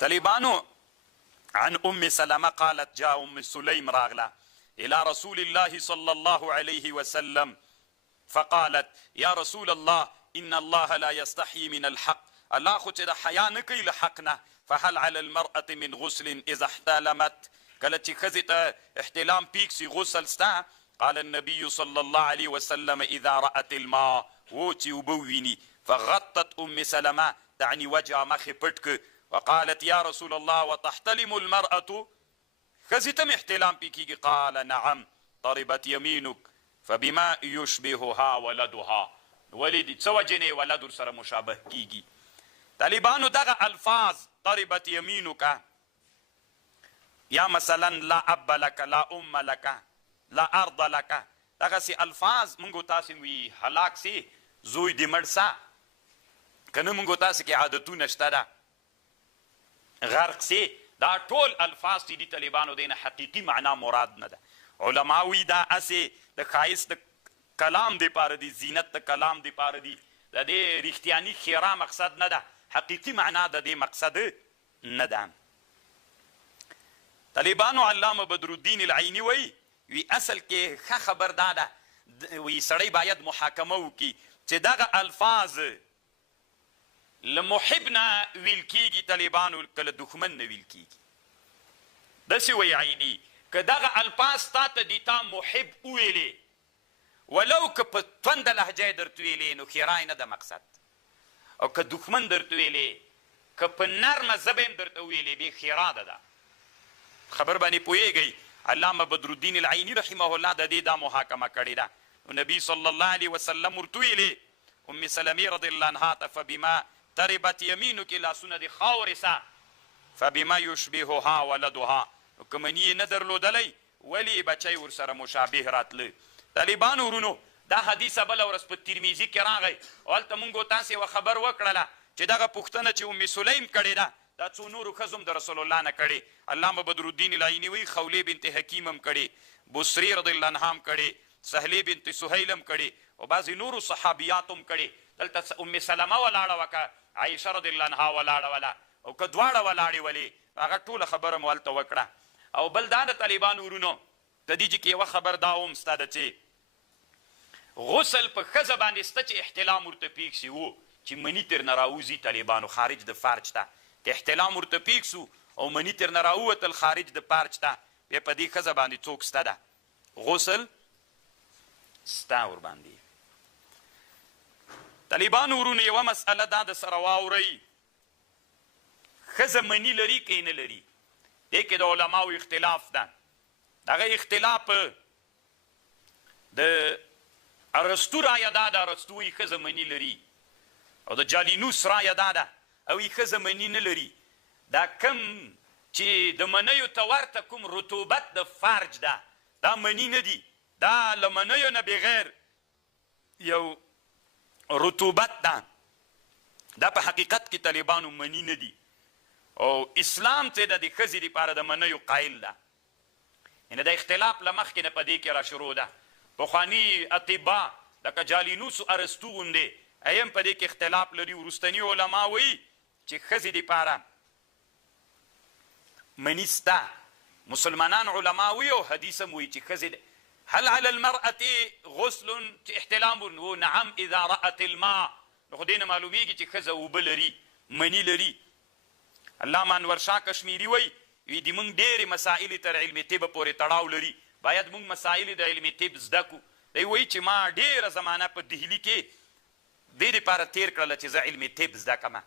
طالبانو عن ام سلمة قالت جاء ام سليم راغله الى رسول الله صلى الله عليه وسلم فقالت يا رسول الله ان الله لا يستحيي من الحق الله خو چې د حیا نه کوي له حق نه فهل على المرأة من غسل اذا احتلمت کله چې ښځې ته احتلام پیښ سي غسل سته قال النبي صلى الله عليه وسلم اذا رأت الماء و چې اوبه وویني فغطت ام سلمة تعني وجه مخې پټ که وقالت يا رسول الله وتحتلم المرأة ښځې ته م احتلام پې کېږي قال نعم ضربت يمينك فبما يشبهها ولدها ولې د څه وجې نه ولد ورسره مشابه کېږي طالبانو دغه الفاظ ضربت يمينك یا مثلا لا اب لك لا ام لك لا ارض لك دغسې الفاظ مونږ تاسې وي هلاک سي زوی دې مړ سه که نه مونږ تاسې کې عادتونه شته ده غرق سي دا ټول الفاظ چې دي طالبانو دی نه حقیقي معنا مراد نه ده علما وي دا هسې د ښایست د کلام دپاره دي زینت د کلام دپاره دي د دې رښتیاني ښیرا مقصد نه ده حقیقي معنا د دې مقصد نه ده طالبانو علامه بدرالدین العیني وی اصل کې ښه خبر دا ده وی سړی باید محاکمه وکړي چې دغه الفاظ له محب نه ویل کېږي طالبانو که له دښمن نه ویل کېږي داسې وی عیني که دغه الفاظ تا ته دي تا محب وویلې ولو که په تونده لهجه یې درته ویلې نو خیرای نه ده مقصد او که دښمن درته ویلې که په نرمه ژبه یې درته وویلې بې خیرا ده خبر باندې پوهېږئ علامه بدرالدین العیني رحمه الله د دې دا محاکمه کړې ده نو نبي صلی الله علیه وسلم ورته ویلې ام سلمې رضی الله عنها ته فبما تربت یمینک لاسونه دې خاورې سه فبما یشبهها ولدها نو که مني یې نه درلودلی ولې بچی ورسره مشابه راتله طالبانو ورونو دا حدیثه بله ورځ په ترمیزي کې راغی او هلته مونږ تاسې یوه خبر وکړله چې دغه پوښتنه چې ام سلیم کړې ده دا څو نورو ښځو د رسول الله نه کړې علامه بدرالدین العیني وایي خولې بنت حکیم هم کړې بصري رضی الله عنها هم کړې سهلې بنت سهیل هم کړې او بعضې نورو صحابیات هم کړې دلته ام سلمه ولاړه وه که عایشه رضی الله عنها ولاړه وله او که دواړه ولاړې ولې هغه ټوله خبره مو هلته وکړه او بل دا د طالبانو ورونو د دې چې کې یوه خبر دا هم سته ده چې غسل په ښځه باندې سته چې احتلام ورته پیښ سي و چې مني تر نه راوځي طالبانو خارج د فرج ته که احتلام ورته پیښ سو او مني تر نه راووتل خارج د فرج ته بیا په دې ښځه باندې څوک سته ده غسل سته ورباندې طالبانو ورونو یوه مسئله دا د سره واورئ ښځه مني لري که نه لري دې کې د علماو اختلاف ده دغه اختلاف د ارسطو رایه دا ده ارسطو وایي ښځه مني لري او د جالینوس رایه دا ده او یې ښځه مني نه لري دا کم چې د منیو ته ورته کوم رطوبت د فرج ده دا مني نه دي دا له منیو نه بغیر یو رطوبت ده دا په حقیقت کې طالبانو مني نه دي او اسلام ته د دې ښځې دپاره د منیو قایل ده یعنې د اختلاف له مخکې نه په دې کې را شروع ده پخواني اطبا لکه جالینوس او ارسطو غوندې ایم په دې کې اختلاف لري وروستني علما وایي چې ښځې دپاره مني سته مسلمانان علما وایي او حدیث هم وایي چې ښځې هل على المرأة غسل چې احتلام و نعم اذا رأت الماء نو خو دې نه معلومیږي چې ښځه اوبه لري مني لري علامه انور شاه کشمیري وایي د موږ ډېرې مسایلې تر علم طب پورې تړاو لري باید موږ مسایل د علم طب زده کړو دی وایي چې ما ډېره زمانه په دهلي کې دې دپاره تېر کړله چې زه علم طب زده کړمه